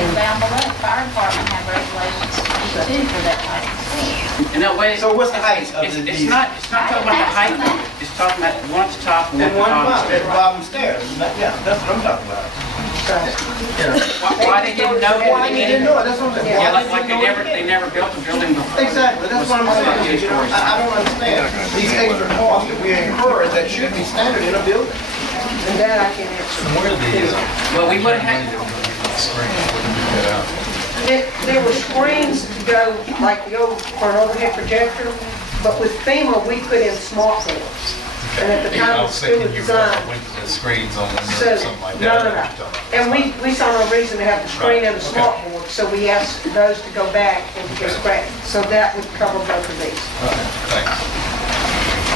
Down below, fire department have regulations too for that type of stuff. No, wait. So what's the height of It's these? not talking about the height. It's talking about one at the top and And one one at the above, at the bottom. bottom stairs. Yeah, that's what I'm talking about. Yeah. Why they didn't know Why that you didn't know it? That's what I'm saying. Yeah, Why like didn't you know they it? never built a building before. Exactly, that's what I'm saying. You know, I don't understand these extra costs that we incur that should be standard in a building. And that I can answer. Where are these? Well, we would have had, There were screens to go, like the old, for an overhead projector, but with FEMA, we put in smart boards. And at the I time the was school thinking was you were talking designed, about the screens on them so, or something like no, that. no, no. And we saw no reason to have the screen and the smart board, so we asked those to go back and to get scrapped. So that would cover both of these. Thanks.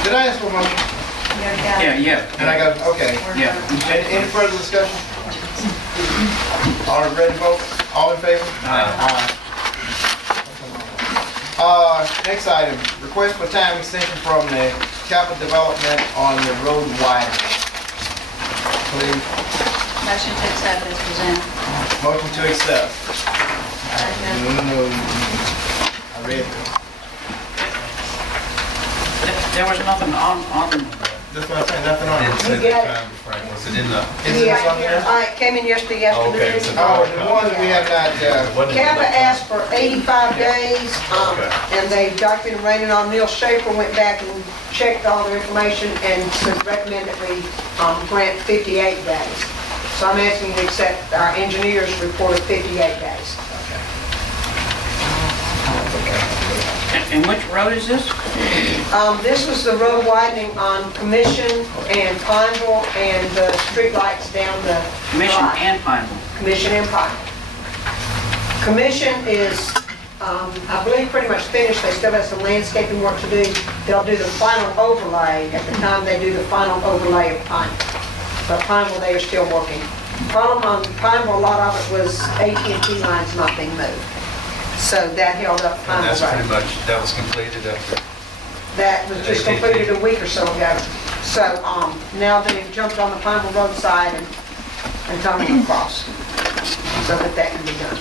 Did I ask for a motion? yeah. And I got, okay. Yeah. Any further discussion? All right, ready to vote? All in favor? Next item, request for time extension from the capital development on the road widening. Please, Motion to accept is presented. motion to accept. I read it. There was nothing on, That's what I'm saying, nothing on Didn't it. say You the got it. time frame. Was it in the? Is it something there? It came in yesterday Okay, afternoon. so- Oh, the one that we have not, Wasn't it CAPA the- asked for 85 days, Okay. and they documented raining on Neil Schaefer, went back and checked all the information and recommended that we grant 58 days. So I'm asking you to accept our engineer's report of 58 days. and which road is this? This was the road widening on Commission and Pineville and the streetlights down the Commission drive. and Pineville. Commission and Pineville. Commission is, I believe, pretty much finished. They still have some landscaping work to do. They'll do the final overlay at the time they do the final overlay of Pineville. But Pineville, they are still working. Problem on Pineville, a lot of it was AT&T lines not being moved. So that held up And Pineville that's pretty Road. much, that was completed after. That was just AT&T. completed a week or so ago. So now they've jumped on the Pineville Road side and coming across so that can be done.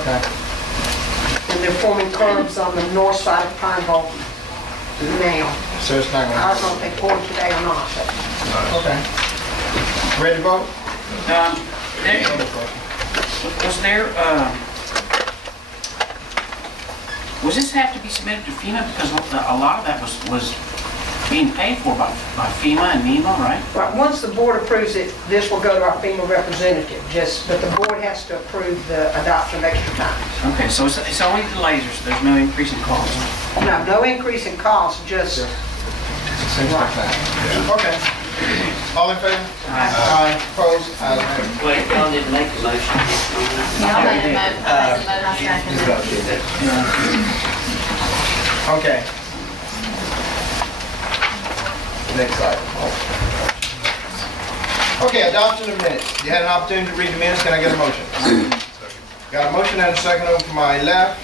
okay. And they're forming curbs on the north side of Pineville now. So it's not I don't know gonna, if they poured today or not, but okay. Ready to vote? Was there, was this have to be submitted to FEMA? Because a lot of that was being paid for by FEMA and NEMA, right? Right, once the board approves it, this will go to our FEMA representative, but the board has to approve the adoption of extra time. Okay, so it's only delays, there's no increase in cost. No increase in cost, just, Okay. All in favor? Aye. Opposed? Ayes have it. Wait, y'all didn't make the motion. Y'all made a motion. Okay. Next item. Okay, adoption of minutes. You had an opportunity to read the minutes, can I get a motion? Got a motion and a second over to my left.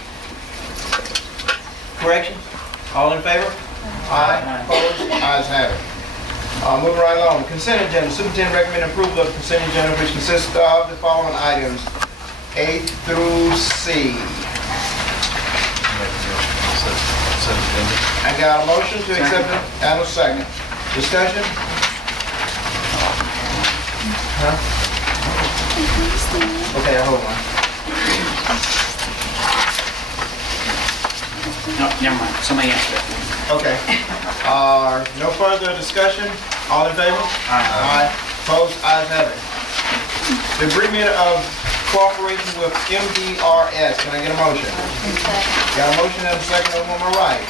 Corrections? All in favor? Aye. Opposed? Ayes have it. Moving right along, consent agenda. Superintendent recommend approval of the consent agenda, which consists of the following items, A through C. I got a motion to accept it and a second. Discussion? Huh? Okay, hold on. No, never mind, somebody answered that. Okay. No further discussion? All in favor? Aye. Opposed? Ayes have it. The agreement of cooperation with MDRS. Can I get a motion? Got a motion and a second over on my right.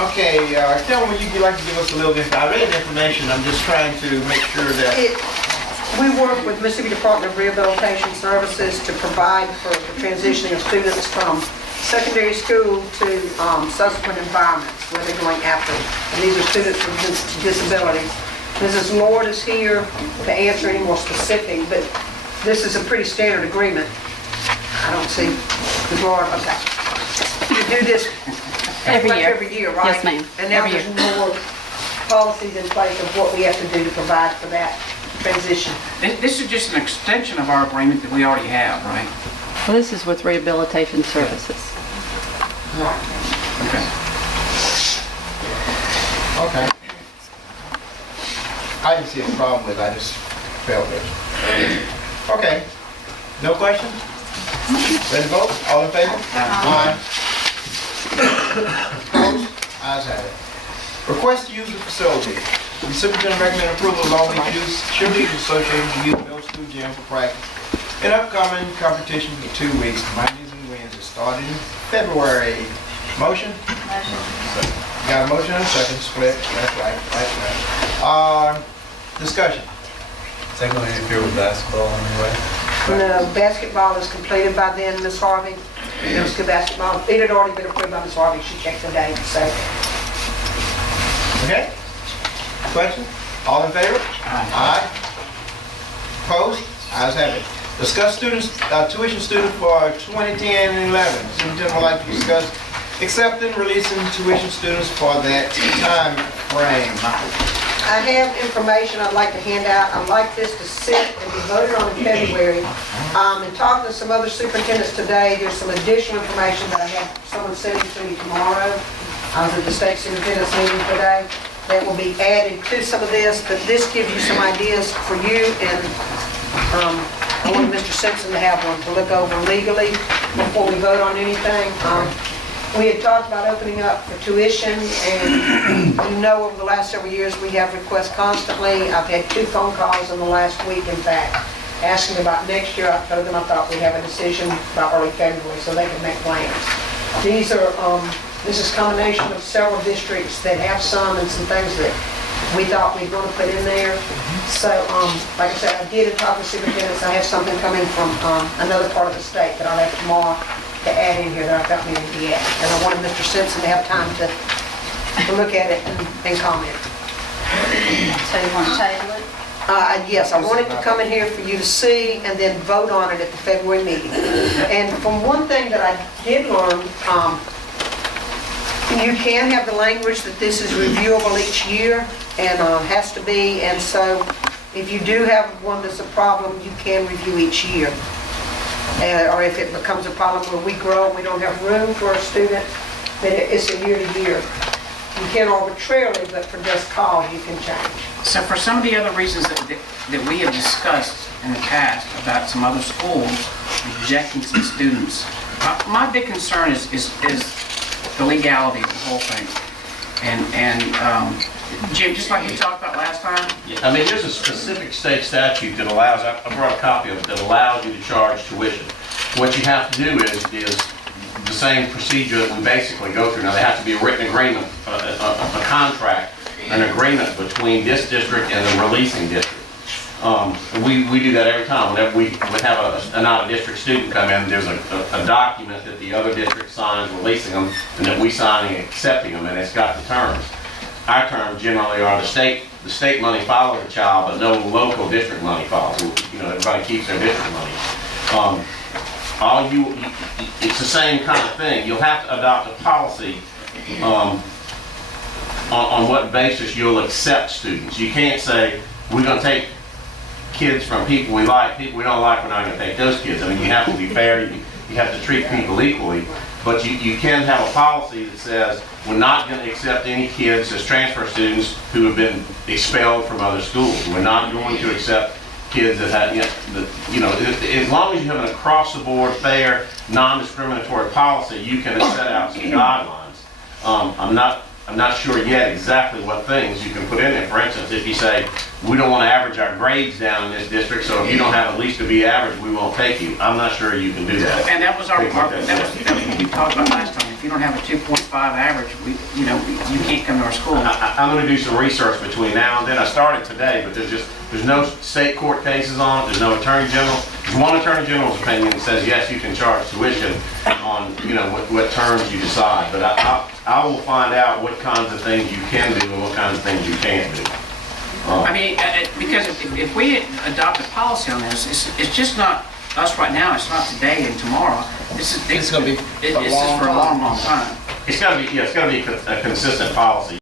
Okay, tell me, you'd like to give us a little bit. I read the information. I'm just trying to make sure that. we work with Mississippi Department of Rehabilitation Services to provide for the transitioning of students from secondary school to subsequent environments where they're going after. And these are students with disabilities. Mrs. Lord is here to answer any more specific, but this is a pretty standard agreement. I don't see Ms. Lord, okay. We do this Every year. Every year, right? Yes, ma'am. And now Every there's more policies in place of what we have to do to provide for that. transition. This is just an extension of our agreement that we already have, right? Well, this is with rehabilitation services. Okay. Okay. I didn't see a problem with it, I just felt it. Okay. No questions? Ready to vote? All in favor? Aye. Opposed? Ayes have it. Request to use the facility. The superintendent recommend approval of Long Beach Youth Cheerleaders Association to use the middle school gym for practice in upcoming competition for 2 weeks. The Mighties and Winds is started in February. Motion? Got a motion and a second, split. That's right. Discussion. Is that going to interfere with basketball in any way? No, basketball is completed by then, Ms. Harvey. Middle school basketball, it had already been approved by Ms. Harvey, she checked the date, so. Okay? Question? All in favor? Aye. Opposed? Ayes have it. Discuss tuition student for 2010 and 11. Superintendent would like to discuss accepting, releasing tuition students for that time frame. I have information I'd like to hand out. I'd like this to sit and be voted on in February. And talking to some other superintendents today, there's some additional information that I have someone sending to you tomorrow. I was at the state superintendent's meeting today. That will be added to some of this, but this gives you some ideas for you, and I want Mr. Simpson to have one to look over legally before we vote on anything. We had talked about opening up for tuition, and you know over the last several years, we have requests constantly. I've had 2 phone calls in the last week, in fact, asking about next year. I told them I thought we'd have a decision by early February so they can make plans. This is a combination of several districts that have some and some things that we thought we'd want to put in there. So, like I said, I did talk to superintendents. I have something coming from another part of the state that I'll have tomorrow to add in here that I thought we needed to add. And I wanted Mr. Simpson to have time to look at it and comment. So you want to table it? Yes, I want it to come in here for you to see and then vote on it at the February meeting. And from one thing that I did learn, you can have the language that this is reviewable each year and has to be. And so if you do have one that's a problem, you can review each year. Or if it becomes a problem where we grow and we don't have room for a student, then it's a year to year. You can arbitrarily, but for just cause, you can change. So for some of the other reasons that we have discussed in the past about some other schools rejecting some students, my big concern is the legality of the whole thing. And Jim, just like we talked about last time, I mean, there's a specific state statute that allows, I brought a copy of it, that allows you to charge tuition. What you have to do is the same procedure that we basically go through. Now, there has to be a written agreement, a contract, an agreement between this district and the releasing district. We do that every time. Whenever we have an out-of-district student come in, there's a document that the other district signs releasing them, and that we sign accepting them, and it's got the terms. Our terms generally are the state money follows the child, but no local district money follows. You know, everybody keeps their district money. It's the same kind of thing. You'll have to adopt a policy on what basis you'll accept students. You can't say, we're going to take kids from people we like, people we don't like, we're not going to take those kids. I mean, you have to be fair, you have to treat people equally, but you can have a policy that says, we're not going to accept any kids as transfer students who have been expelled from other schools. We're not going to accept kids that have, as long as you have an across-the-board, fair, non-discriminatory policy, you can set out some guidelines. I'm not sure yet exactly what things you can put in there. For instance, if you say, we don't want to average our grades down in this district, so if you don't have at least a B average, we won't take you. I'm not sure you can do that. and that was that was what we talked about last time. If you don't have a 2.5 average, you can't come to our school. I'm going to do some research between now and then. I started today, but there's no state court cases on it. There's no attorney general. There's one attorney general's opinion that says yes, you can charge tuition on what terms you decide. But I will find out what kinds of things you can do and what kinds of things you can't do. I mean, because if we adopt a policy on this, it's just not us right now. It's not today and tomorrow. It's going to be for a long, long time. It's got to be a consistent policy.